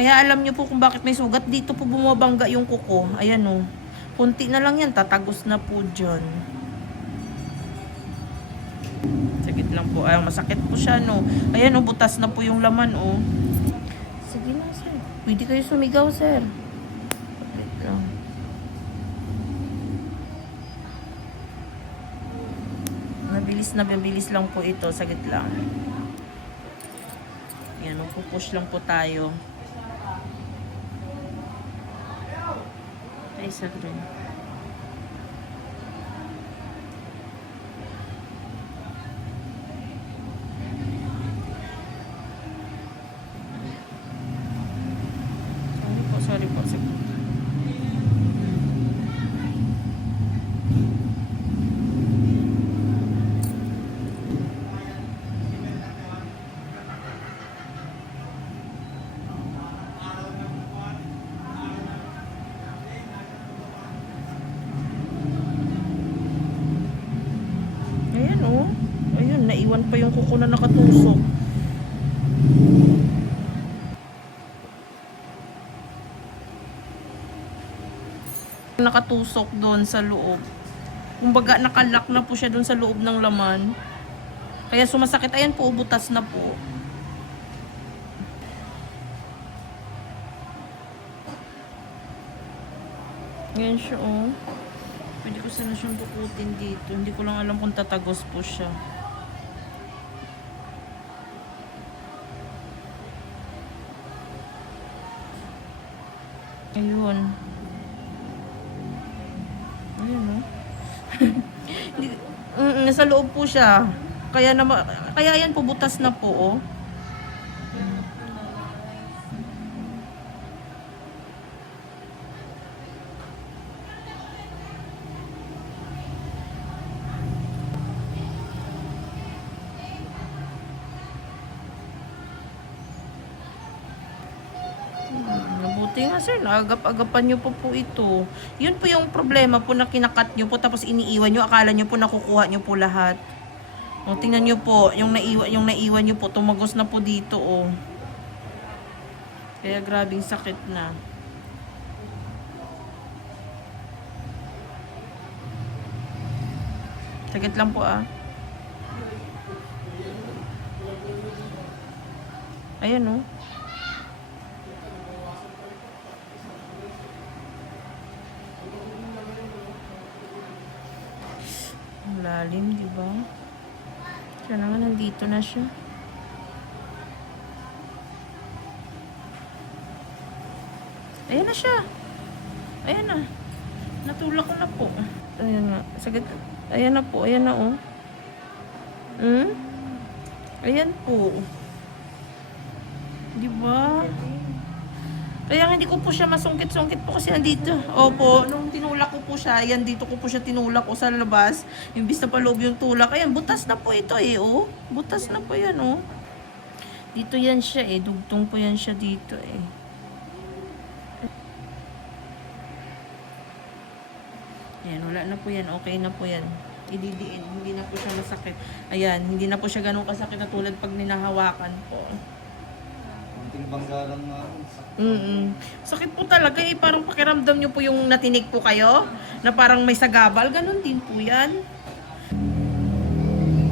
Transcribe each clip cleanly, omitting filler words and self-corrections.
Kaya alam nyo po kung bakit may sugat. Dito po bumabangga yung kuko. Ayan o. Kunti na lang yan. Tatagos na po dyan. Sagit lang po. Ay, masakit po siya, no. Ayan o, butas na po yung laman, o. Sige na, sir. Pwede kayo sumigaw, sir. Wait lang. Mabilis lang po ito. Sagit lang. Ayan, pupush lang po tayo. Ay, saglit. Sorry po. Ayan o. Ayun, naiwan pa yung kuko na nakatusok. Nakatusok doon sa loob. Kumbaga nakalock na po siya doon sa loob ng laman. Kaya sumasakit. Ayan po, butas na po. Ayan siya oh. Pwede ko sana siyang bukutin dito. Hindi ko lang alam kung tatagos po siya. Ayun. Ayun oh. Nasa loob po siya. Kaya ayan po, butas na po oh. Mabuti nga sir, naagap-agapan nyo po ito. Yun po yung problema po na kinakat nyo po tapos iniiwan nyo. Akala nyo po nakukuha nyo po lahat. O, tingnan nyo po, yung naiwan nyo po, tumagos na po dito o. Kaya grabing sakit na. Sagit lang po ah. Ayan o. Lalim, di ba? Siya na nga, nandito na siya. Ayan na siya. Ayan na. Natulak ko na po. Ayan na. Sagad. Ayan na po. Ayan na oh. Ayan po. Di ba? Kaya hindi ko po siya masungkit-sungkit po kasi nandito. Opo, nung tinulak ko po siya, ayan, dito ko po siya tinulak o sa labas. Imbis na paloob yung tulak. Ayan, butas na po ito eh, oh. Butas na po yan, oh. Dito yan siya eh. Dugtong po yan siya dito eh. Ayan, wala na po yan. Okay na po yan. Ididiin. Hindi na po siya masakit. Ayan, hindi na po siya ganun kasakit na tulad pag ninahawakan po. Bangga lang nga. Sakit po talaga eh. Parang pakiramdam nyo po yung natinig po kayo. Na parang may sagabal. Ganon din po yan.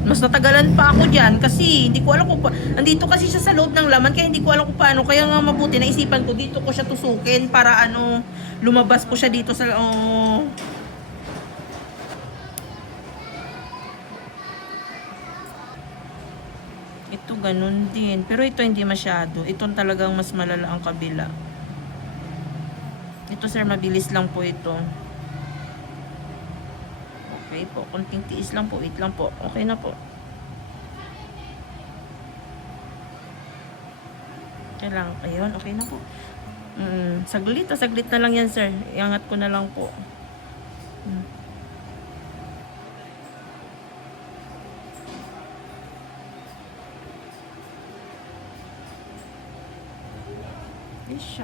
Mas natagalan pa ako dyan kasi hindi ko alam kung andito kasi siya sa loob ng laman kaya hindi ko alam kung paano. Kaya nga mabuti naisipan ko dito ko siya tusukin para ano lumabas po siya dito sa Ito ganun din. Pero ito hindi masyado. Ito talagang mas malala ang kabila. Ito sir, mabilis lang po ito. Okay po. Konting tiis lang po. Wait lang po. Okay na po. Kailangan. Ayun. Okay na po. Saglit na lang yan sir. Iangat ko na lang po. Siya.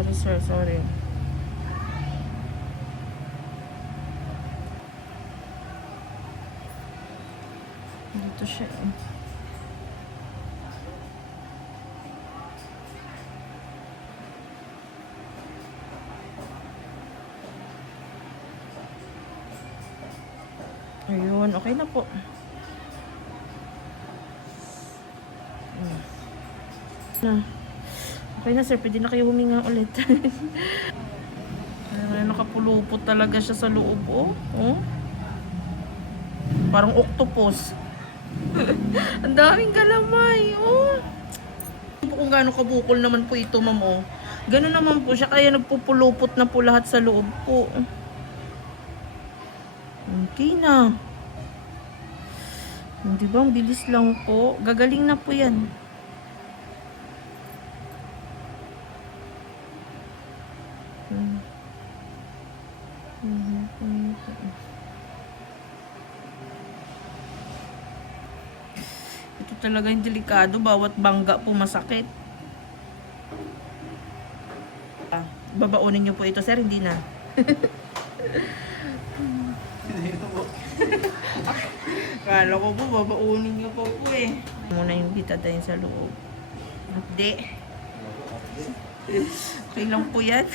Sorry, sir. Sorry. Dito siya eh. Ayun, okay na po. Na. Okay na sir, pwede na kayo huminga ulit. Nakapulupot talaga siya sa loob, oh. Oh. Parang octopus. Ang daming galamay, oh. Kung gaano kabukol naman po ito, ma'am, oh. Ganun naman po siya, kaya nagpupulupot na po lahat sa loob po. Okay na. Di ba? Ang bilis lang po. Gagaling na po yan. Ito talaga yung delikado. Bawat bangga po masakit. Babaunin niyo po ito, sir. Hindi na. Kala ko po, babaunin niyo po po eh. Muna yung bitadayin sa loob. Hindi. Okay lang po yan.